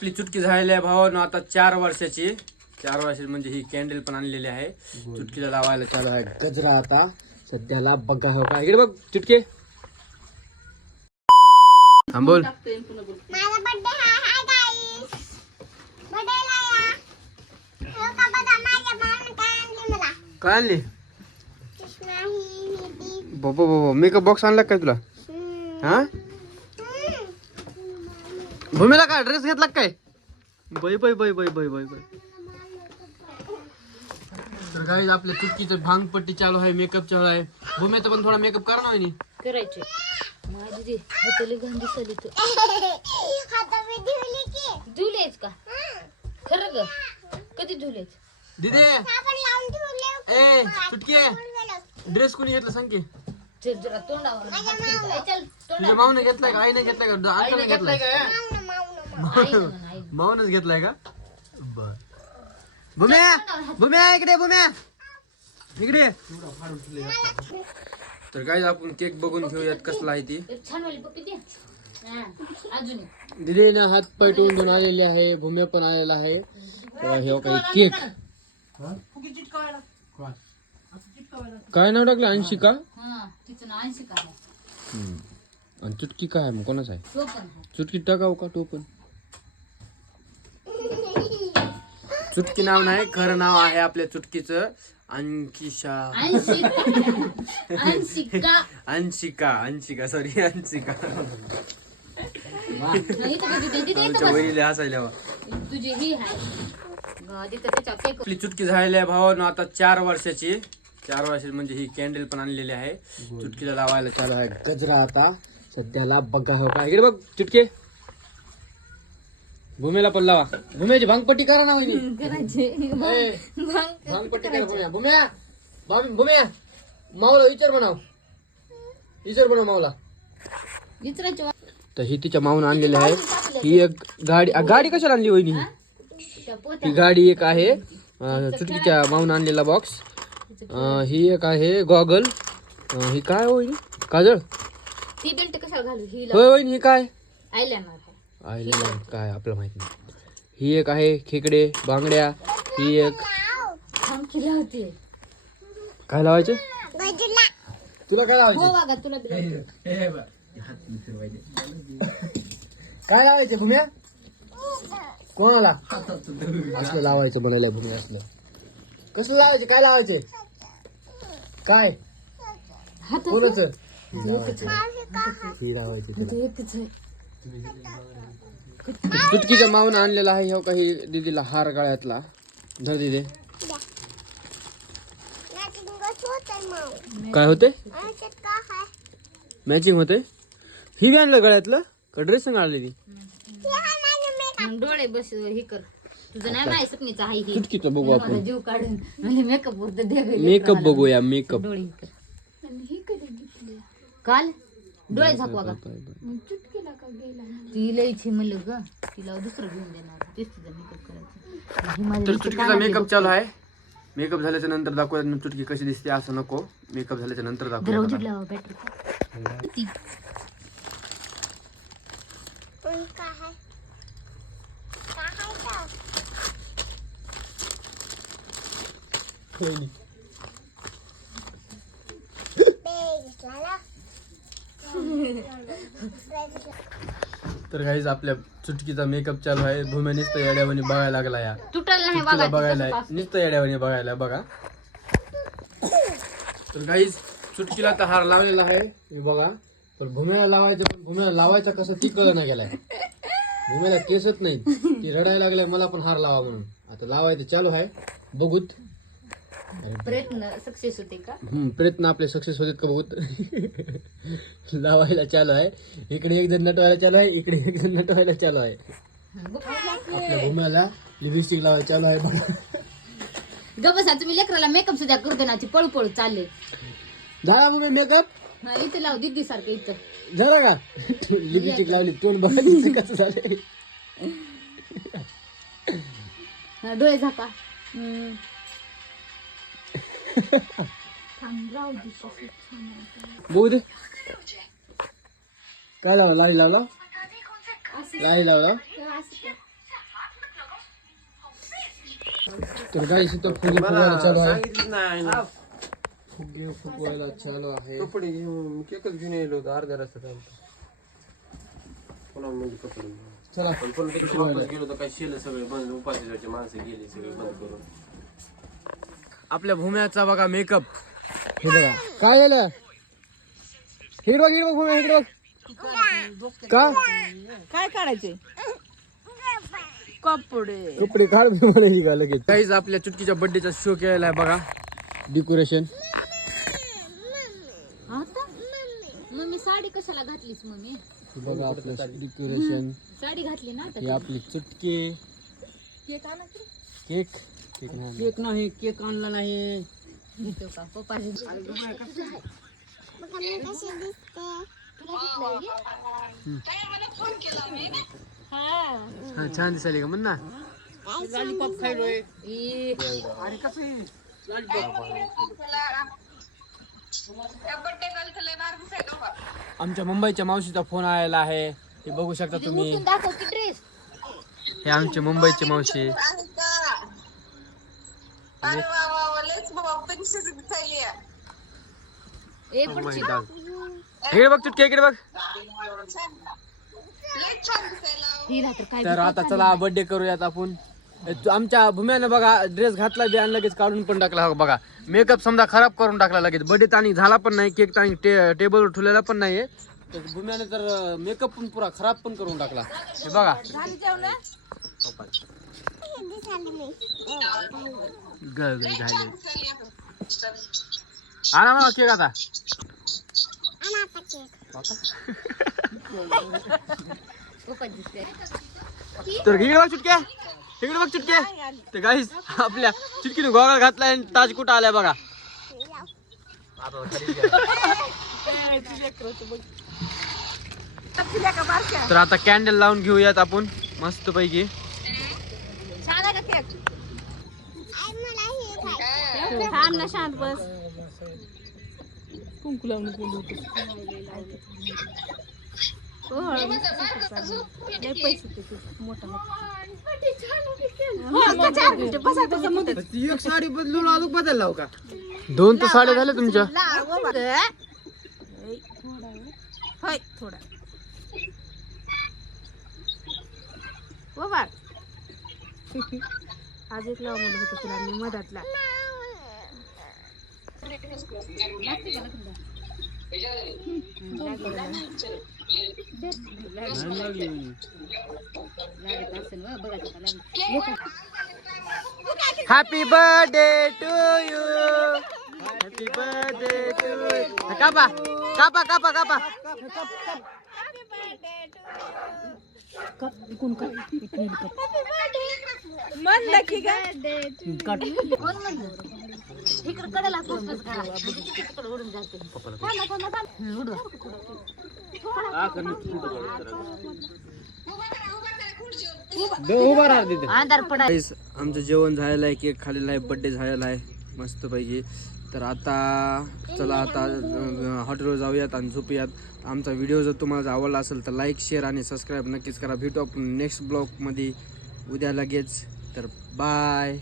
आपली चुटकी झालेली आहे भावानो आता 4 वर्षाची. 4 वर्षाची म्हणजे ही कॅन्डल पण आणलेली आहे. चुटकीला लावायला चालू आहे गजरा आता सध्याला. बघा हो का इकडे बघ चुटके. हा बोल. माझा बर्थडे हाय गाईस. बर्थडेला या. हो का बघा माझ्या मामाने काय आणले मला. काय आणली? कृष्णा ही बाबा बाबा मेकअप बॉक्स आणला काय तुला? हा भूमीला काय ड्रेस घेतला काय? बाई बाई बाई बाई बाई बाई बाई. तर गाईज आपल्या चुटकीचं भांगपट्टी चालू आहे, मेकअप चालू आहे. भूमीचा पण थोडा मेकअप करा ना वहिनी. करायचे माझी हाताला गांधी चालली तर खाता मी धुवली की. धुलेच का खरं ग? कधी धुलेच? दीदी आपण लावून ठेवले. ए चुटकी ड्रेस कोणी घेतला सांग की. चल जरा तोंडावर हात फिरव. ए, चल तुझ्या तोंडावर माऊने घेतलाय का? आईने घेतलाय का? अंकलने घेतलाय का? आई म्हणून आई. माऊनच घेतलाय का? बर. भूम्या भूम्या इकडे भूम्या इकडे. तर गाईज आपण केक बघून घेऊयात कसला आहे ती. एक छान वाली पप्पी दे. हा, अजून एक. दिदीने हात पाय टोळून आलेले आहे. भूम्या पण आलेला आहे. हे काही केक. काय नाव टाकलं? अंशिका. हा तिचं नाव अंशिका आहे. आणि चुटकी काय आहे मग कोणाच आहे? तो पण आहे. चुटकी टाकाव का तो पण? चुटकी नाव नाही, खरं नाव आहे आपल्या चुटकीचं अंकिशा. अंशिका. अंशिका अंशिका सॉरी अंशिका. तुझी वहिनीला हसायला वा. ही आहे तिथं त्याच्या केक. आपली चुटकी झालेली आहे भावानो आता 4 वर्षाची. 4 वर्षाची म्हणजे ही कॅन्डल पण आणलेली आहे. चुटकीला लावायला चालू आहे गजरा आता सध्याला. बघा हो का इकडे बघ चुटके. भूमीला पण लावा. भूम्याची भांगपट्टी करा ना वहिनी. करायचे भांगपट्टी करा भूम्या. भूम्या भूम्या माऊला विचार बनाव. विचार बनव माऊला. विचारायचे तर ही तिच्या माऊन आणलेली आहे. ही एक गाडी. गाडी कशाला आणली वहिनी? ही गाडी एक आहे. चुटकीच्या माऊन आणलेला बॉक्स. ही एक आहे गॉगल. ही काय वहिनी? काजळ. ती बेल्ट कशाला घालू? ही होय वहिनी ही काय? आयलाइनर आईला काय आपलं माहित नाही. ही एक आहे खेकडे बांगड्या. ही एक लावते. काय लावायचे? गजला. तुला काय हो लावायचे? बघा तुला दिलं. काय लावायचे भूम्या? कोणाला? असलं लावायचं बनवलंय भूमी असलं. कसलं लावायचे? काय लावायचे? काय कोणाचं? ही लावायची तुला. एकच आहे. चुटकीच्या मावून आणलेला आहे. हो काही दीदीला हार गळ्यातला. धर दीदी. काय होते? मॅचिंग होते. ही बी आणलं गळ्यातलं का ड्रेस आणलेली? डोळे बस हे कर. तुझं नाही माहिती स्वप्नीचा आहे ही. चुटकीचं बघू आपण. जीव काढून म्हणजे मेकअप होतं दे. मेकअप बघूया मेकअप. डोळे कर. काल डोळे झाकवा का? ती लईची म्हणलं ग. तिला दुसरं घेऊन देणार. तीच तिचा मेकअप करायचा. तर चुटकीचा मेकअप चालू आहे. मेकअप झाल्याच्या नंतर दाखवूया चुटकी कशी दिसते. असं नको. मेकअप झाल्याच्या नंतर दाखवूया. बॅटरी तर गाईज आपल्या चुटकीचा मेकअप चालू आहे. भूम्या नुसतं येड्यावानी बघायला लागला. या तुटल नाही चुटकीला बघायला नुसतं येड्यावानी बघायला बघा. तर गाईज चुटकीला तर हार लावलेला आहे हे बघा. पण भूम्याला लावायचं. पण भूम्याला लावायचं कसं ती कळ ना गेलाय. भूम्याला केसच नाही. ती रडायला लागलाय मला पण हार लावा म्हणून. आता लावायचं चालू आहे. बघूत प्रयत्न सक्सेस होते का? प्रयत्न आपले सक्सेस होतात का बघूत. लावायला चालू आहे. इकडे एक जण नटवायला चालू आहे. इकडे एक जण नटवायला चालू आहे. आपल्या भूम्याला लिपस्टिक लावायला चालू आहे बघा. गबसा तुम्ही लेकराला मेकअप सुद्धा करतो ना. ती पळू पळू चालले. झाला भूमी मेकअप? इथं लाव दीदी सारखं इथं. झाला का? लिपस्टिक लावली. तोंड बघा कसं झालंय. डोळे झाका. बघू दे. काय लावला? लाली लावला. लाली लावला. तर गाईस इथं फुगे फुगवायला चालू आहे. सांगितलं नाही ना. फुगे फुगवायला चालू आहे. कपडे घेऊन केकच घेऊन येलो होतो अर्ध्या रस्त्यात आलो. पुन्हा म्हणजे कपडे घेऊन. चला पण पुन्हा तिकडे वापस गेलो तर काय शेलं सगळे बंद उपाशीचे माणसं गेली सगळे बंद करून. आपल्या भूम्याचा बघा मेकअप. हे बघा काय झालं. हिरवा हिरवा भूम्या इकडे बघ. का काय काढायचे कपडे कपडे काढ म्हणायची का लगेच. काहीच आपल्या चुटकीच्या बर्थडेचा शो केलेला आहे बघा. डेकोरेशन आता मम्मी साडी कशाला घातलीस मम्मी बघा आपलं डेकोरेशन. साडी घातली ना आता हे आपले चुटके. केक आणा की? केक केक नाही केक आणला नाही. देतो का पप्पाजी बघा मी कशी दिसते. हा छान दिसायली का म्हण ना. लॉलीपॉप खायलोय आमच्या मुंबईच्या मावशीचा फोन आलेला आहे. हे बघू शकता तुम्ही. उठून दाखव की ड्रेस हे आमचे मुंबईचे मावशी. ए पुढची इकडे बघ चुटके इकडे बघ. हिला तर काय तर आता चला बर्थडे करूयात आपण. आमच्या भूम्यानं बघा ड्रेस घातला बी आणि लगेच काढून पण टाकला. हो बघा मेकअप समजा खराब करून टाकला लगेच. बर्थडे ताणी झाला पण नाही. केक ताणी टेबलवर ठेवलेला पण नाहीये. तर भूम्याने तर मेकअप पण पुरा खराब पण करून टाकला. हे बघा झाली जेवण झाले. आणा मला केक आता. आणा आता केक. पप्पा दिसते तर इकडे बघ चुटक्या. इकडे बघ चुटके. ते गाईस आपल्या चुटकीने गॉगल घातलाय आणि ताज कुठं आलाय बघा. तर आता कॅन्डल लावून घेऊयात आपण मस्त पैकी. छान आहे का केक आई मला हे खायचं. थांब ना शांत बस कुंकू लावून बोलू एक साडी बदलून अजून बदलला का. 2 तर साड्या झाल्या तुमच्या. होय थोडा हो बाळ आज एक लाव म्हणलं होतं तुला मी मधातला happy birthday to you. Happy birthday to you. कापा कापा कापा कापा. म्हणलं की कोण म्हणलं इकडे कडेला पोचपोच करा तिकडे उडून जाते उडवा उभा राहा तिथे. अंधार पडा आमचं जेवण झालेलं आहे. केक खाल्लेला आहे. बर्थडे झालेला आहे मस्त पैकी. तर आता चला आता हॉटेलवर जाऊयात आणि झोपूयात. आमचा व्हिडिओ जर तुम्हाला आवडला असेल तर लाईक शेअर आणि सबस्क्राईब नक्कीच करा. भेटू आपण नेक्स्ट ब्लॉगमध्ये उद्या लगेच. तर बाय.